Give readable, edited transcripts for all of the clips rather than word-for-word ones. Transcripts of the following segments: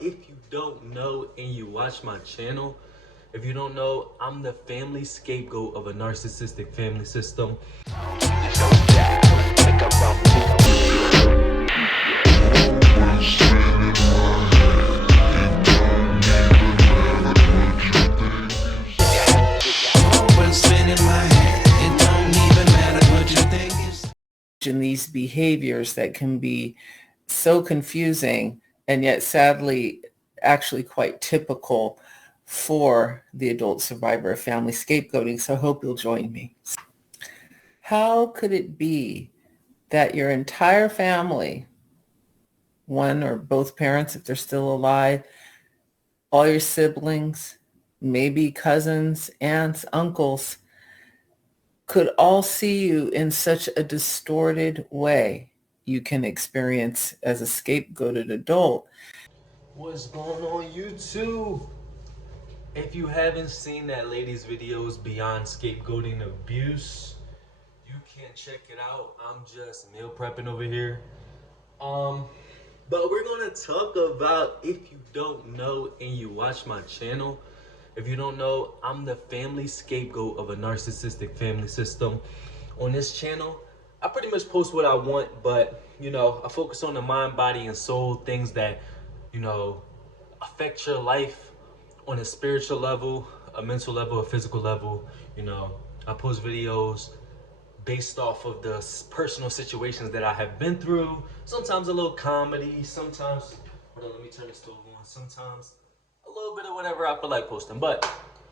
if you don't know and you watch my channel. If you don't know, I'm the family scapegoat of a narcissistic family system. In these behaviors that can be so confusing and yet sadly actually quite typical for the adult survivor of family scapegoating. So I hope you'll join me. How could it be that your entire family, one or both parents if they're still alive, all your siblings, maybe cousins, aunts, uncles, could all see you in such a distorted way you can experience as a scapegoated adult? What's going on, YouTube? If you haven't seen that lady's videos beyond scapegoating abuse, you can check it out. I'm just meal prepping over here. But we're gonna talk about, if you don't know and you watch my channel, if you don't know, I'm the family scapegoat of a narcissistic family system. On this channel, I pretty much post what I want, but I focus on the mind, body, and soul, things that, affect your life on a spiritual level, a mental level, a physical level. I post videos based off of the personal situations that I have been through. Sometimes a little comedy, sometimes, hold on, let me turn the stove on. Sometimes a little bit of whatever I feel like posting. But,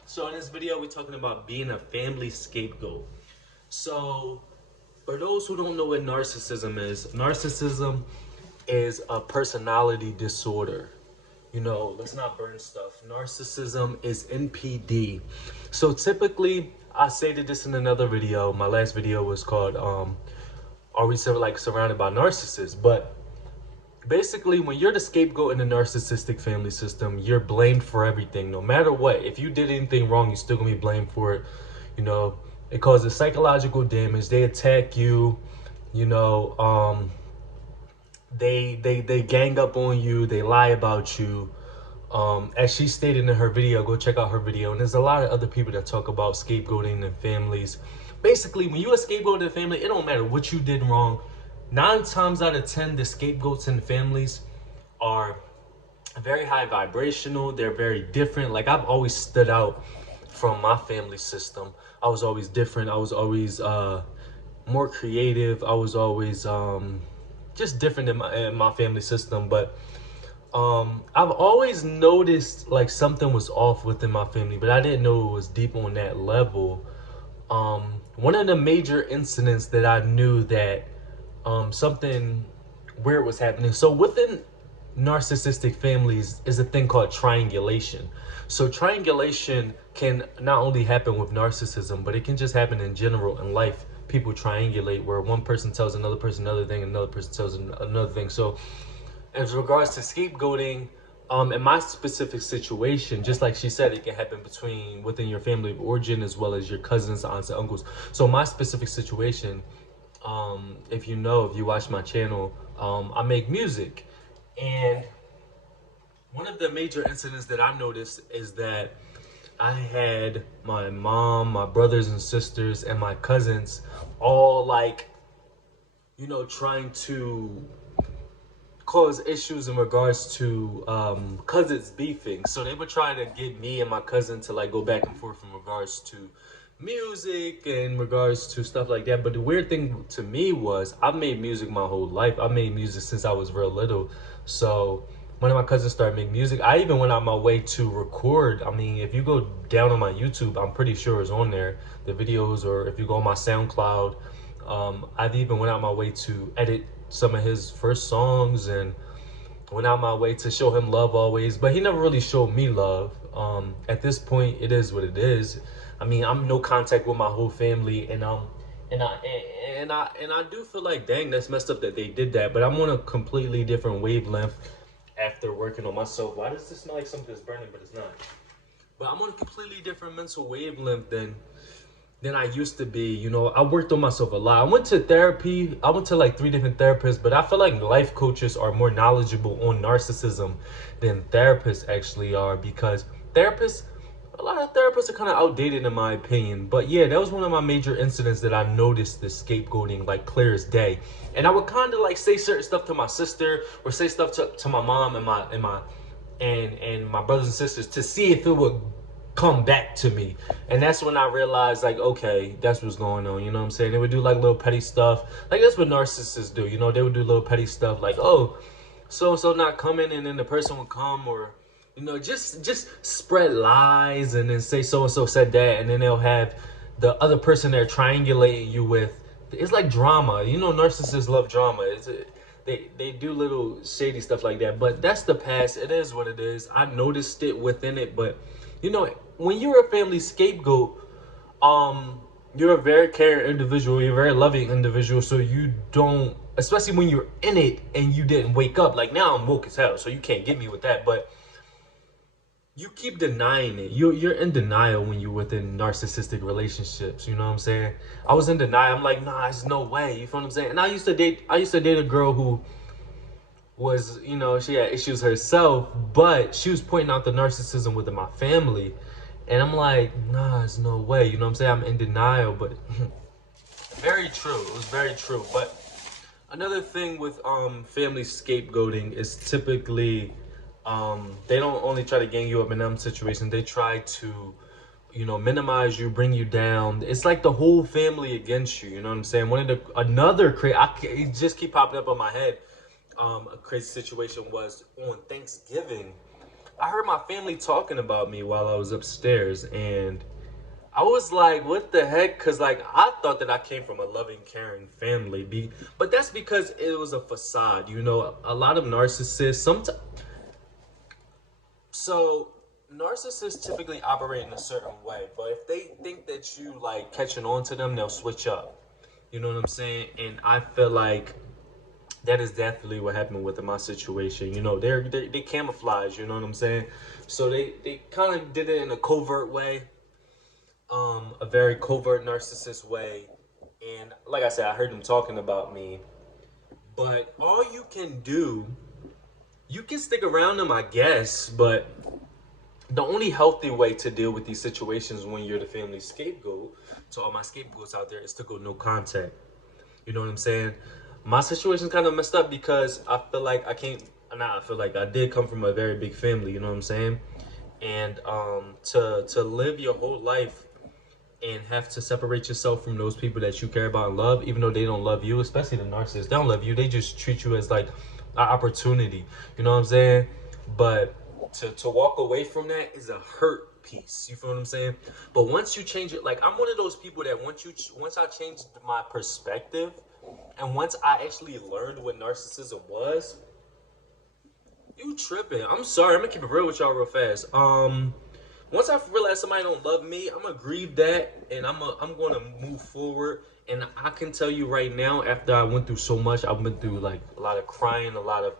so in this video, we're talking about being a family scapegoat. So, for those who don't know what narcissism is a personality disorder. Let's not burn stuff. Narcissism is NPD. So typically, I stated this in another video. My last video was called Are We Surrounded by Narcissists? But basically, when you're the scapegoat in the narcissistic family system, you're blamed for everything. No matter what. If you did anything wrong, you're still gonna be blamed for it. It causes psychological damage. They attack you, you know, they gang up on you, they lie about you. As she stated in her video, go check out her video, and there's a lot of other people that talk about scapegoating in families. Basically, when you a scapegoat in a family, it don't matter what you did wrong. 9 times out of 10, the scapegoats in families are very high vibrational. They're very different. Like, I've always stood out from my family system. I was always different. I was always more creative. I was always just different in my family system. But I've always noticed like something was off within my family, but I didn't know it was deep on that level. One of the major incidents that I knew that something weird was happening. So within narcissistic families is a thing called triangulation. So triangulation can not only happen with narcissism, but it can just happen in general in life. People triangulate where one person tells another person another thing, another person tells another thing. So as regards to scapegoating, in my specific situation, just like she said, it can happen within your family of origin as well as your cousins, aunts, and uncles. So my specific situation, if you watch my channel, I make music. And one of the major incidents that I noticed is that I had my mom, my brothers and sisters, and my cousins all trying to cause issues in regards to cousins beefing. So they were trying to get me and my cousin to go back and forth in regards to music and regards to stuff like that. But the weird thing to me was I've made music my whole life. I made music since I was real little. So one of my cousins started making music. I even went out my way to record. I mean, if you go down on my YouTube, I'm pretty sure it's on there, the videos, or if you go on my SoundCloud, I've even went out my way to edit some of his first songs and went out my way to show him love always, but he never really showed me love. At this point, it is what it is. I mean, I'm no contact with my whole family, and I do feel like, dang, that's messed up that they did that. But I'm on a completely different wavelength after working on myself. Why does this smell like something that's burning, but it's not? But I'm on a completely different mental wavelength than than I used to be. You know, I worked on myself a lot. I went to therapy. I went to like 3 different therapists, but I feel like life coaches are more knowledgeable on narcissism than therapists actually are, because therapists, a lot of therapists are kind of outdated in my opinion. But yeah, that was one of my major incidents that I noticed the scapegoating like clear as day. And I would kind of like say certain stuff to my sister or say stuff to my mom and my brothers and sisters to see if it would come back to me. And that's when I realized, like, okay, that's what's going on. You know what I'm saying? They would do like little petty stuff. Like, that's what narcissists do. You know, they would do little petty stuff like, oh, so not coming, and then the person would come, or you know, just spread lies and then say so and so said that, and then they'll have the other person they're triangulating you with. It's like drama. You know, narcissists love drama. They do little shady stuff like that, but that's the past. It is what it is. I noticed it within it, but you know, when you're a family scapegoat, you're a very caring individual, you're a very loving individual, so you don't, especially when you're in it and you didn't wake up. Like, now I'm woke as hell, so you can't get me with that, but you keep denying it. You're in denial when you're within narcissistic relationships. You know what I'm saying? I was in denial. I'm like, nah, there's no way. You feel what I'm saying? And I used to date a girl who was, you know, she had issues herself, but she was pointing out the narcissism within my family. And I'm like, nah, there's no way. You know what I'm saying? I'm in denial, but very true. It was very true. But another thing with family scapegoating is typically they don't only try to gang you up in them situations, they try to, you know, minimize you, bring you down. It's like the whole family against you. You know what I'm saying? One of the another crazy, it just keep popping up on my head. A crazy situation was on Thanksgiving. I heard my family talking about me while I was upstairs, and I was like, what the heck? Because, like, I thought that I came from a loving, caring family. But that's because it was a facade. You know, a lot of narcissists, sometimes. So, narcissists typically operate in a certain way. But if they think that you, like, catching on to them, they'll switch up. You know what I'm saying? And I feel like that is definitely what happened with my situation. You know, they camouflage. You know what I'm saying? So they kind of did it in a covert way, a very covert narcissist way. And like I said, I heard them talking about me. But all you can do, you can stick around them, I guess. But the only healthy way to deal with these situations when you're the family scapegoat, to all my scapegoats out there, is to go no contact. You know what I'm saying? My situation's kind of messed up because I feel like I can't. Not I feel like I did come from a very big family. You know what I'm saying? And to live your whole life and have to separate yourself from those people that you care about and love, even though they don't love you, especially the narcissists, they don't love you. They just treat you as like an opportunity. You know what I'm saying? But to walk away from that is a hurt piece. You feel what I'm saying? But once you change it, like, I'm one of those people that once I changed my perspective, and once I actually learned what narcissism was, you tripping. I'm sorry. I'm gonna keep it real with y'all real fast. Once I realize somebody don't love me, I'm gonna grieve that, and I'm gonna move forward. And I can tell you right now, after I went through so much, I've been through like a lot of crying, a lot of,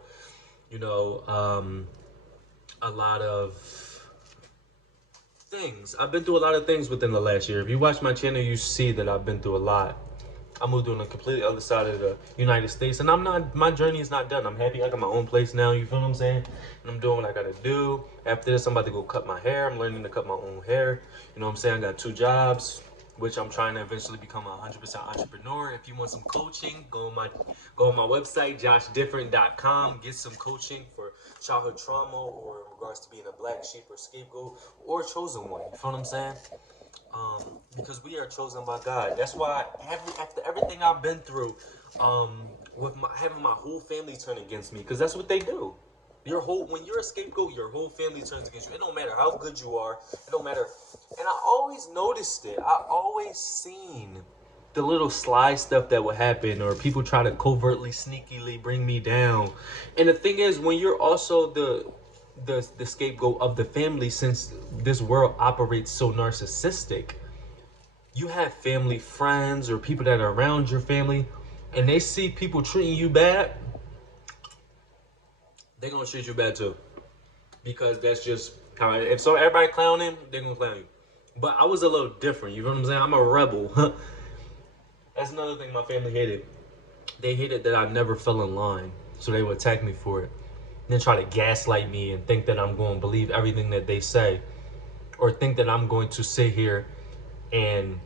you know, a lot of things. I've been through a lot of things within the last year. If you watch my channel, you see that I've been through a lot. I moved on the completely other side of the United States, and my journey is not done. I'm happy I got my own place now, you feel what I'm saying? And I'm doing what I gotta do. After this, I'm about to go cut my hair. I'm learning to cut my own hair. You know what I'm saying? I got 2 jobs, which I'm trying to eventually become a 100% entrepreneur. If you want some coaching, go on my website, joshdifferent.com. Get some coaching for childhood trauma, or in regards to being a black sheep or scapegoat or a chosen one. You feel what I'm saying? Because we are chosen by God. That's why after everything I've been through, with having my whole family turn against me, because that's what they do. When you're a scapegoat, your whole family turns against you. It don't matter how good you are. It don't matter. And I always noticed it. I always seen the little sly stuff that would happen, or people try to covertly, sneakily bring me down. And the thing is, when you're also the scapegoat of the family, since this world operates so narcissistic, you have family friends or people that are around your family, and they see people treating you bad, they're gonna treat you bad too. Because that's just how if so everybody clowning, they're gonna clown you. But I was a little different. You know what I'm saying? I'm a rebel. That's another thing my family hated. They hated that I never fell in line, so they would attack me for it. Then try to gaslight me and think that I'm going to believe everything that they say, or think that I'm going to sit here and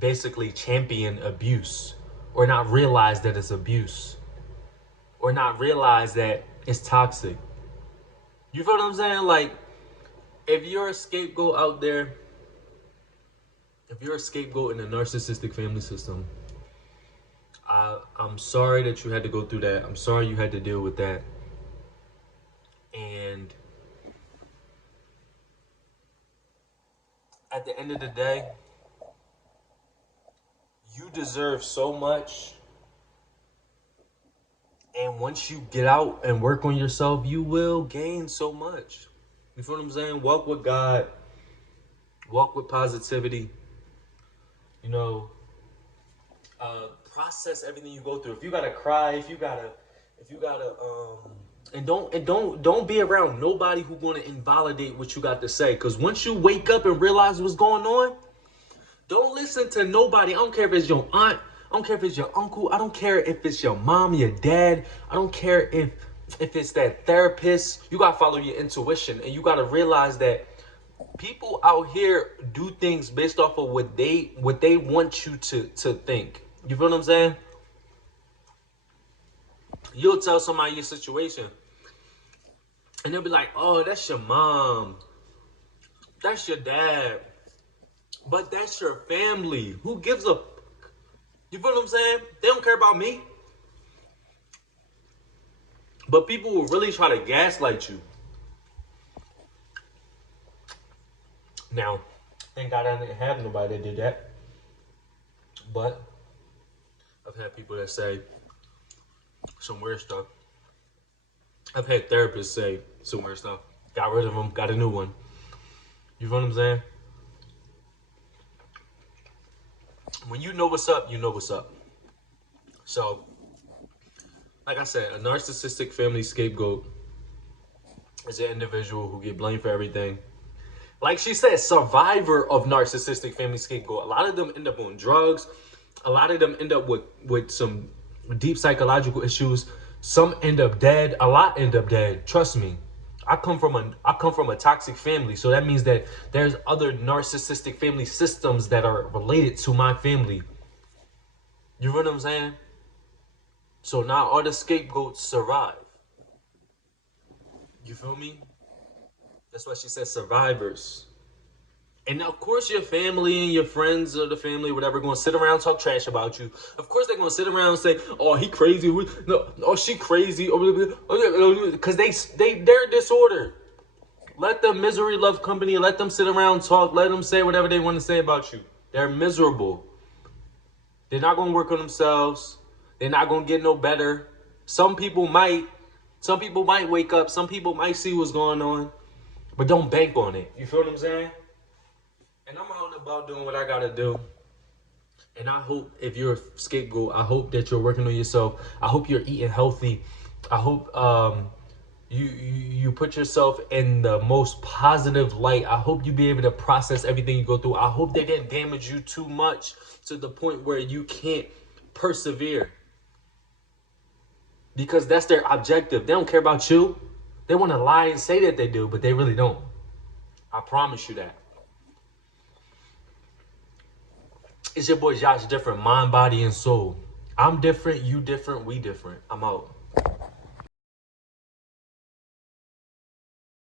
basically champion abuse, or not realize that it's abuse, or not realize that it's toxic. You feel what I'm saying? Like, if you're a scapegoat out there, if you're a scapegoat in a narcissistic family system, I'm sorry that you had to go through that. I'm sorry you had to deal with that. And at the end of the day, you deserve so much. And once you get out and work on yourself, you will gain so much. You feel what I'm saying? Walk with God, walk with positivity. You know, process everything you go through. If you gotta cry, and don't be around nobody who gonna invalidate what you got to say. Cause once you wake up and realize what's going on, don't listen to nobody. I don't care if it's your aunt. I don't care if it's your uncle. I don't care if it's your mom, your dad. I don't care if it's that therapist. You gotta follow your intuition, and you gotta realize that people out here do things based off of what they want you to think. You feel what I'm saying? You'll tell somebody your situation, and they'll be like, "Oh, that's your mom. That's your dad. But that's your family. Who gives a..." You feel what I'm saying? They don't care about me. But people will really try to gaslight you. Now, thank God I didn't have nobody that did that. But I've had people that say some weird stuff. I've had therapists say some weird stuff. Got rid of them, got a new one. You feel what I'm saying? When you know what's up, you know what's up. So, like I said, a narcissistic family scapegoat is an individual who get blamed for everything. Like she said, survivor of narcissistic family scapegoat. A lot of them end up on drugs. A lot of them end up with some deep psychological issues. Some end up dead. A lot end up dead. Trust me. I come from a toxic family, so that means that there's other narcissistic family systems that are related to my family. You know what I'm saying? So now all the scapegoats survive. You feel me? That's why she said survivors. And of course your family and your friends or the family, whatever, going to sit around and talk trash about you. Of course they're going to sit around and say, "Oh, he crazy. No, oh, she crazy." Because they're disordered. Let the misery love company. Let them sit around and talk. Let them say whatever they want to say about you. They're miserable. They're not going to work on themselves. They're not going to get no better. Some people might wake up. Some people might see what's going on. But don't bank on it. You feel what I'm saying? And I'm out and about doing what I gotta do. And I hope if you're a scapegoat, I hope that you're working on yourself. I hope you're eating healthy. I hope you put yourself in the most positive light. I hope you be able to process everything you go through. I hope they didn't damage you too much to the point where you can't persevere. Because that's their objective. They don't care about you. They want to lie and say that they do, but they really don't. I promise you that. It's your boy Joshdifferent, mind, body, and soul. I'm different, you different, we different. I'm out.